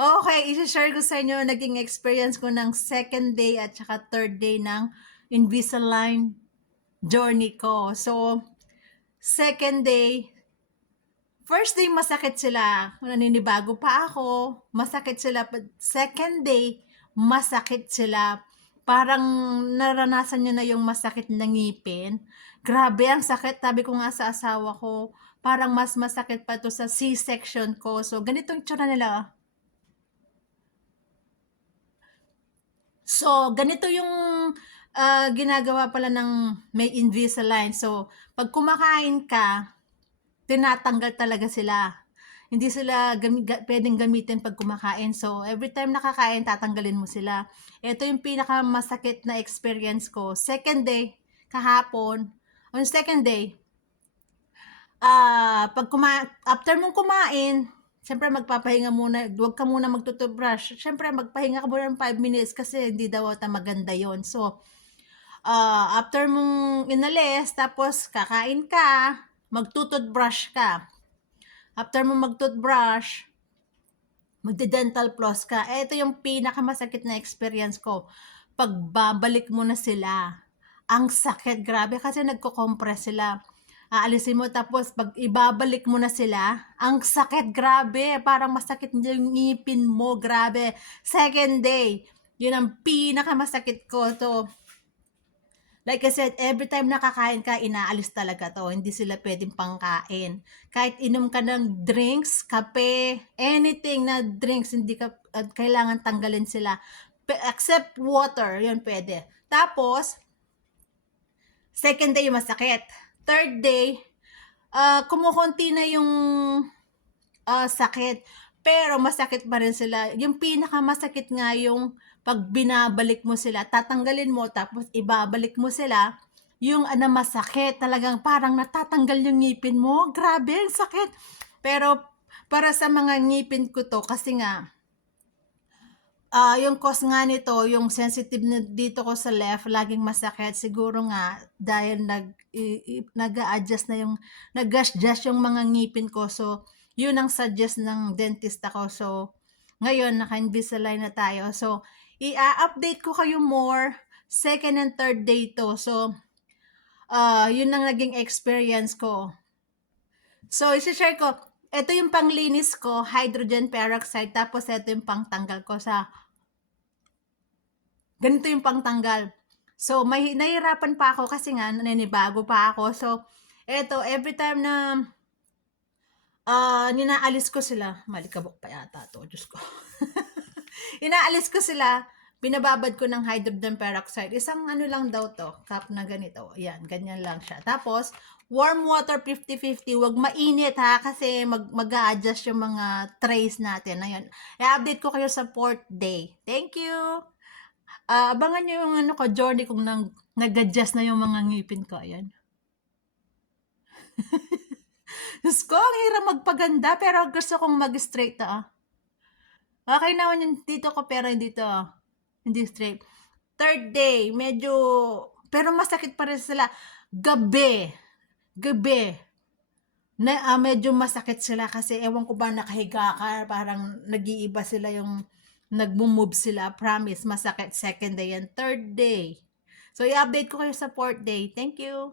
Okay, ise-share ko sa inyo naging experience ko ng second day at saka third day ng Invisalign journey ko. So, second day, first day masakit sila, naninibago pa ako, masakit sila. Second day, masakit sila. Parang naranasan niyo na yung masakit na ngipin. Grabe, ang sakit. Sabi ko nga sa asawa ko, parang mas masakit pa to sa C-section ko. So, ganitong tsura nila. So, ganito yung ginagawa pala ng may Invisalign. So, pag kumakain ka, tinatanggal talaga sila. Hindi sila pwedeng gamitin pag kumakain. So, every time nakakain, tatanggalin mo sila. Ito yung pinakamasakit na experience ko. Second day, kahapon, on second day, pag after mong kumain, siyempre magpapahinga muna, huwag ka muna magtutubrush. Siyempre magpahinga ka muna ng 5 minutes kasi hindi daw ata maganda yon. So, after mong inalis, tapos kakain ka, magtututbrush ka. After mong magtutbrush, magde-dental floss ka. Ito yung pinakamasakit na experience ko. Pagbabalik mo na sila, ang sakit, grabe, kasi nagko-compress sila. Aalisin mo, tapos pag ibabalik mo na sila, ang sakit, grabe, parang masakit yung ngipin mo, grabe. Second day, yun ang pinakamasakit ko. To, like I said, every time nakakain ka, inaalis talaga to. Hindi sila pwedeng pangkain. Kahit inom ka ng drinks, kape, anything na drinks, hindi ka kailangan tanggalin sila. Except water, yun pwede. Tapos, second day masakit. Third day, kumukunti na yung sakit. Pero masakit pa rin sila. Yung pinakamasakit nga yung pag binabalik mo sila, tatanggalin mo, tapos ibabalik mo sila, yung masakit, talagang parang natatanggal yung ngipin mo. Grabe, ang sakit. Pero para sa mga ngipin ko to, kasi nga, yung cause nga nito, yung sensitive na dito ko sa left, laging masakit. Siguro nga, dahil nag-a-adjust na yung, nag-adjust yung mga ngipin ko. So, yun ang suggest ng dentist ako. So, ngayon, naka-Invisalign na tayo. So, i-update ko kayo more second and third day to. So, yun ang naging experience ko. So, isi-share ko, ito yung panglinis ko, hydrogen peroxide, tapos ito yung pangtanggal ko sa, ganito yung pangtanggal. So, may nahihirapan pa ako kasi nga, naninibago pa ako. So, eto, every time na ninaalis ko sila, malikabok pa yata to, Diyos ko. Inaalis ko sila, binababad ko ng hydrogen peroxide. Isang ano lang daw to, cup na ganito. Yan, ganyan lang siya. Tapos, warm water 50-50. Huwag mainit ha, kasi mag-a-adjust yung mga trays natin. Ayun. I-update ko kayo sa 4th day. Thank you! Abangan nyo yung ano ko, journey kung nag-adjust na yung mga ngipin ko. Ayan. Diyos ko, ang hirap magpaganda, pero gusto kong mag-straight Okay naman yung dito ko, pero hindi to. Hindi straight. Third day, medyo, pero masakit pa rin sila. Gabi. Medyo masakit sila kasi ewan ko ba, nakahiga ka, parang nag-iiba sila yung, nagmo-move sila. Promise, masakit second day and third day. So, i-update ko kayo sa 4th day. Thank you.